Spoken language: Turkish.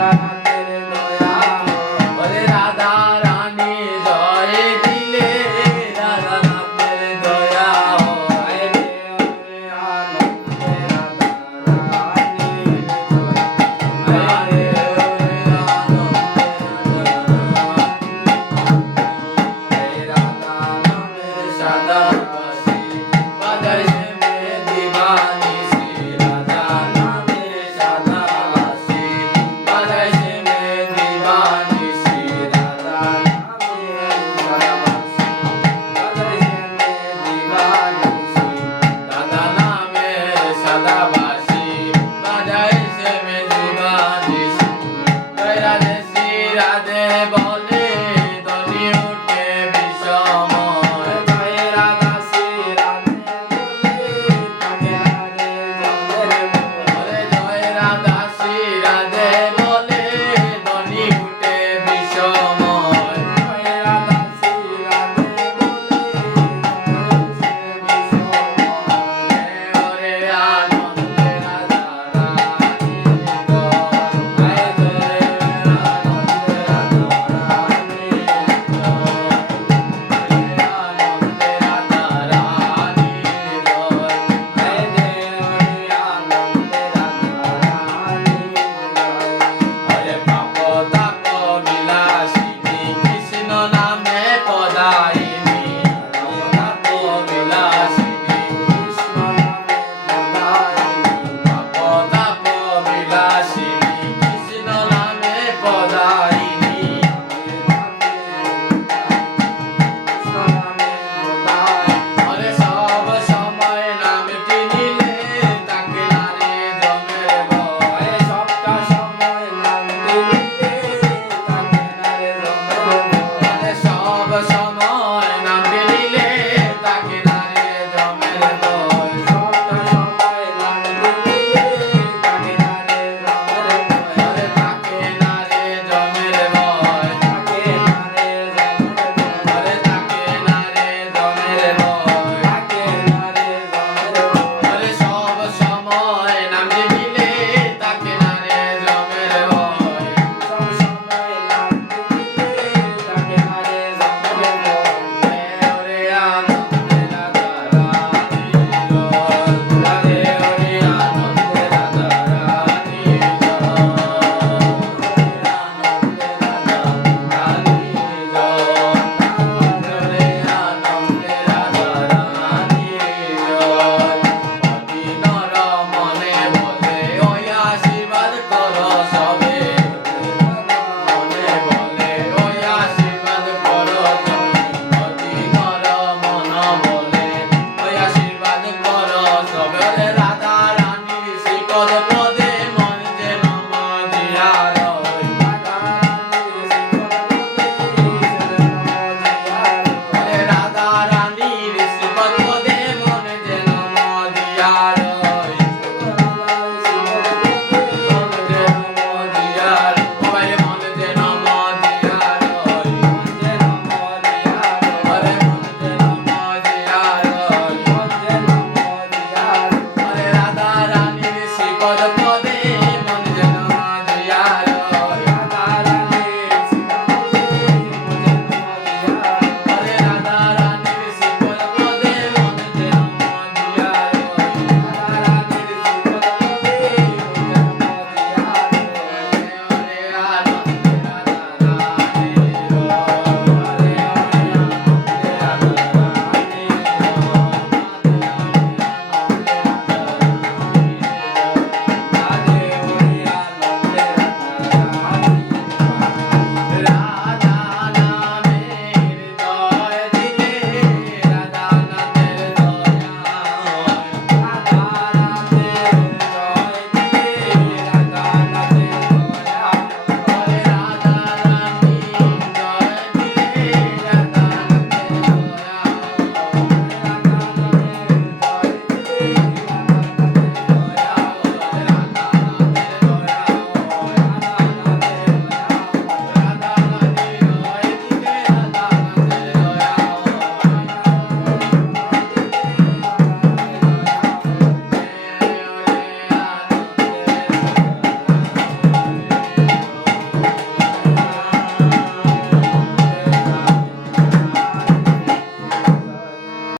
Música العذاب